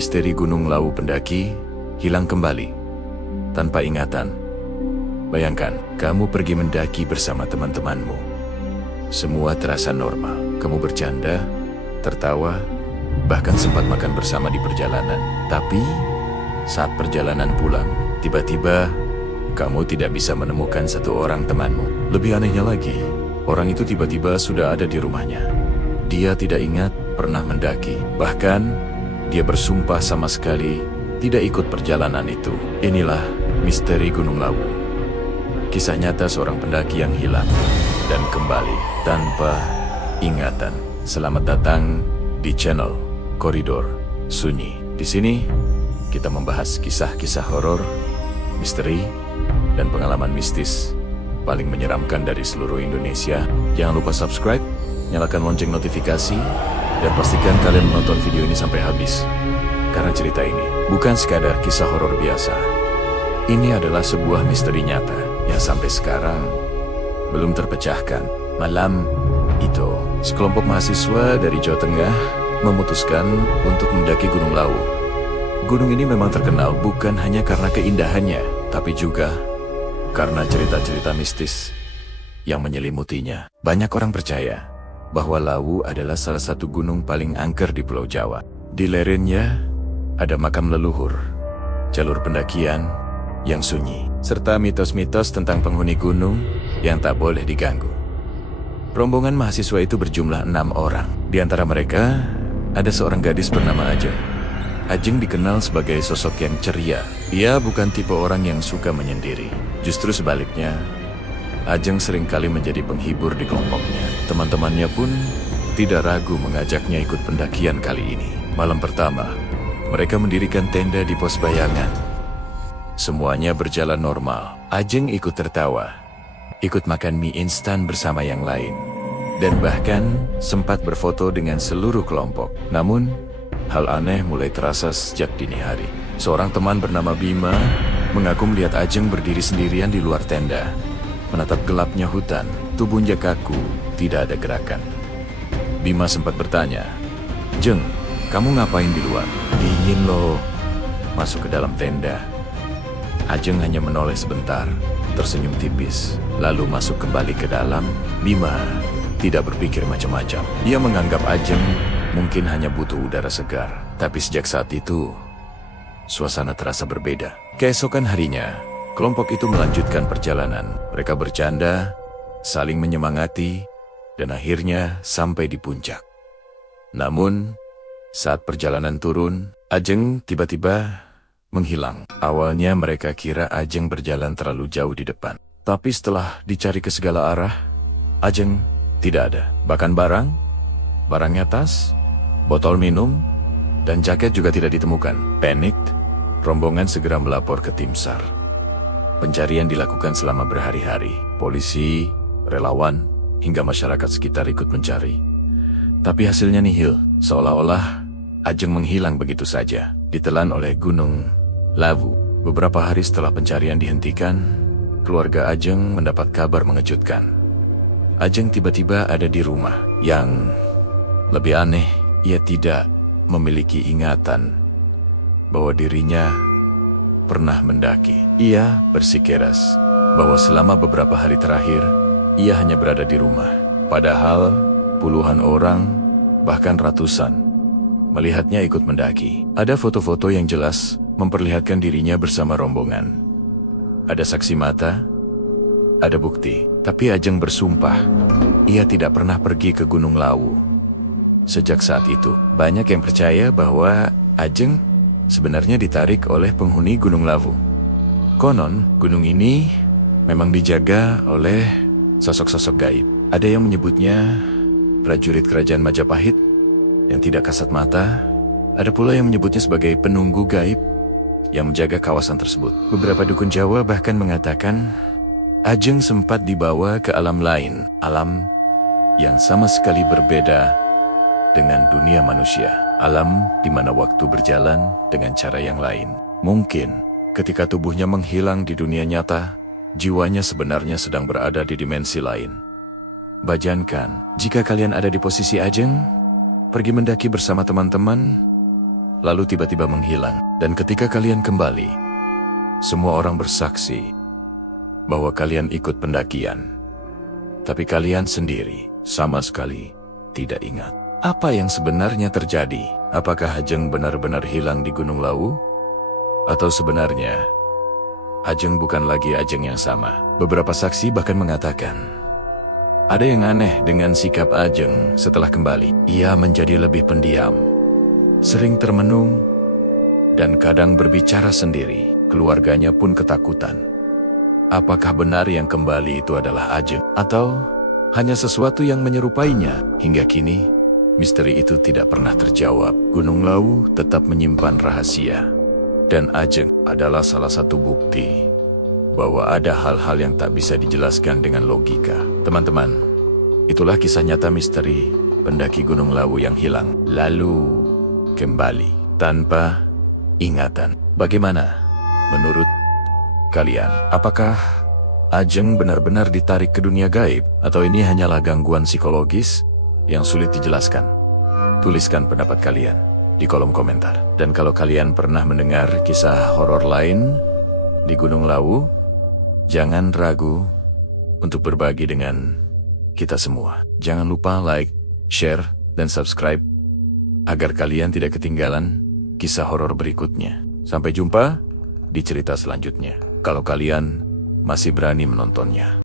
misteri Gunung Lawu pendaki hilang kembali tanpa ingatan. Bayangkan, kamu pergi mendaki bersama teman-temanmu. Semua terasa normal. Kamu bercanda, tertawa, bahkan sempat makan bersama di perjalanan. Tapi, saat perjalanan pulang, tiba-tiba kamu tidak bisa menemukan satu orang temanmu. Lebih anehnya lagi, orang itu tiba-tiba sudah ada di rumahnya. Dia tidak ingat pernah mendaki. Bahkan, dia bersumpah sama sekali tidak ikut perjalanan itu. Inilah misteri Gunung Lawu. Kisah nyata seorang pendaki yang hilang dan kembali tanpa ingatan. Selamat datang di channel Koridor Sunyi. Di sini kita membahas kisah-kisah horor, misteri, dan pengalaman mistis paling menyeramkan dari seluruh Indonesia. Jangan lupa subscribe, nyalakan lonceng notifikasi, dan pastikan kalian menonton video ini sampai habis. Karena cerita ini bukan sekadar kisah horor biasa. Ini adalah sebuah misteri nyata yang sampai sekarang belum terpecahkan. Malam itu, sekelompok mahasiswa dari Jawa Tengah memutuskan untuk mendaki Gunung Lawu. Gunung ini memang terkenal bukan hanya karena keindahannya, tapi juga karena cerita-cerita mistis yang menyelimutinya. Banyak orang percaya bahwa Lawu adalah salah satu gunung paling angker di Pulau Jawa. Di lerengnya ada makam leluhur, jalur pendakian yang sunyi, serta mitos-mitos tentang penghuni gunung yang tak boleh diganggu. Rombongan mahasiswa itu berjumlah 6 orang. Di antara mereka, ada seorang gadis bernama Ajeng. Ajeng dikenal sebagai sosok yang ceria. Ia bukan tipe orang yang suka menyendiri. Justru sebaliknya, Ajeng seringkali menjadi penghibur di kelompoknya. Teman-temannya pun tidak ragu mengajaknya ikut pendakian kali ini. Malam pertama, mereka mendirikan tenda di pos bayangan. Semuanya berjalan normal. Ajeng ikut tertawa, ikut makan mie instan bersama yang lain, dan bahkan sempat berfoto dengan seluruh kelompok. Namun, hal aneh mulai terasa sejak dini hari. Seorang teman bernama Bima mengaku melihat Ajeng berdiri sendirian di luar tenda, menatap gelapnya hutan. Tubuhnya kaku, tidak ada gerakan. Bima sempat bertanya, "Jeng, kamu ngapain di luar?" "Dingin loh." Masuk ke dalam tenda. Ajeng hanya menoleh sebentar, tersenyum tipis, lalu masuk kembali ke dalam. Bima tidak berpikir macam-macam. Ia menganggap Ajeng mungkin hanya butuh udara segar. Tapi sejak saat itu, suasana terasa berbeda. Keesokan harinya, kelompok itu melanjutkan perjalanan. Mereka bercanda, saling menyemangati, dan akhirnya sampai di puncak. Namun, saat perjalanan turun, Ajeng tiba-tiba menghilang. Awalnya mereka kira Ajeng berjalan terlalu jauh di depan. Tapi setelah dicari ke segala arah, Ajeng tidak ada. Bahkan barangnya tas, botol minum, dan jaket juga tidak ditemukan. Panik, rombongan segera melapor ke tim SAR. Pencarian dilakukan selama berhari-hari. Polisi, relawan, hingga masyarakat sekitar ikut mencari. Tapi hasilnya nihil, seolah-olah Ajeng menghilang begitu saja, ditelan oleh Gunung Lawu. Beberapa hari setelah pencarian dihentikan, keluarga Ajeng mendapat kabar mengejutkan. Ajeng tiba-tiba ada di rumah. Yang lebih aneh, ia tidak memiliki ingatan bahwa dirinya pernah mendaki. Ia bersikeras bahwa selama beberapa hari terakhir, ia hanya berada di rumah. Padahal puluhan orang, bahkan ratusan, melihatnya ikut mendaki. Ada foto-foto yang jelas memperlihatkan dirinya bersama rombongan. Ada saksi mata, ada bukti. Tapi Ajeng bersumpah, ia tidak pernah pergi ke Gunung Lawu. Sejak saat itu, banyak yang percaya bahwa Ajeng sebenarnya ditarik oleh penghuni Gunung Lawu. Konon, gunung ini memang dijaga oleh sosok-sosok gaib. Ada yang menyebutnya prajurit kerajaan Majapahit yang tidak kasat mata. Ada pula yang menyebutnya sebagai penunggu gaib yang menjaga kawasan tersebut. Beberapa dukun Jawa bahkan mengatakan Ajeng sempat dibawa ke alam lain, alam yang sama sekali berbeda dengan dunia manusia. Alam di mana waktu berjalan dengan cara yang lain. Mungkin ketika tubuhnya menghilang di dunia nyata, jiwanya sebenarnya sedang berada di dimensi lain. Bayangkan, jika kalian ada di posisi Ajeng, pergi mendaki bersama teman-teman, lalu tiba-tiba menghilang. Dan ketika kalian kembali, semua orang bersaksi bahwa kalian ikut pendakian. Tapi kalian sendiri sama sekali tidak ingat apa yang sebenarnya terjadi. Apakah Ajeng benar-benar hilang di Gunung Lawu? Atau sebenarnya Ajeng bukan lagi Ajeng yang sama? Beberapa saksi bahkan mengatakan ada yang aneh dengan sikap Ajeng setelah kembali. Ia menjadi lebih pendiam, sering termenung, dan kadang berbicara sendiri. Keluarganya pun ketakutan. Apakah benar yang kembali itu adalah Ajeng? Atau hanya sesuatu yang menyerupainya? Hingga kini, misteri itu tidak pernah terjawab. Gunung Lawu tetap menyimpan rahasia. Dan Ajeng adalah salah satu bukti bahwa ada hal-hal yang tak bisa dijelaskan dengan logika. Teman-teman, itulah kisah nyata misteri pendaki Gunung Lawu yang hilang, lalu kembali tanpa ingatan. Bagaimana menurut kalian? Apakah Ajeng benar-benar ditarik ke dunia gaib? Atau ini hanyalah gangguan psikologis yang sulit dijelaskan? Tuliskan pendapat kalian di kolom komentar. Dan kalau kalian pernah mendengar kisah horor lain di Gunung Lawu, jangan ragu untuk berbagi dengan kita semua. Jangan lupa like, share, dan subscribe agar kalian tidak ketinggalan kisah horor berikutnya. Sampai jumpa di cerita selanjutnya, kalau kalian masih berani menontonnya.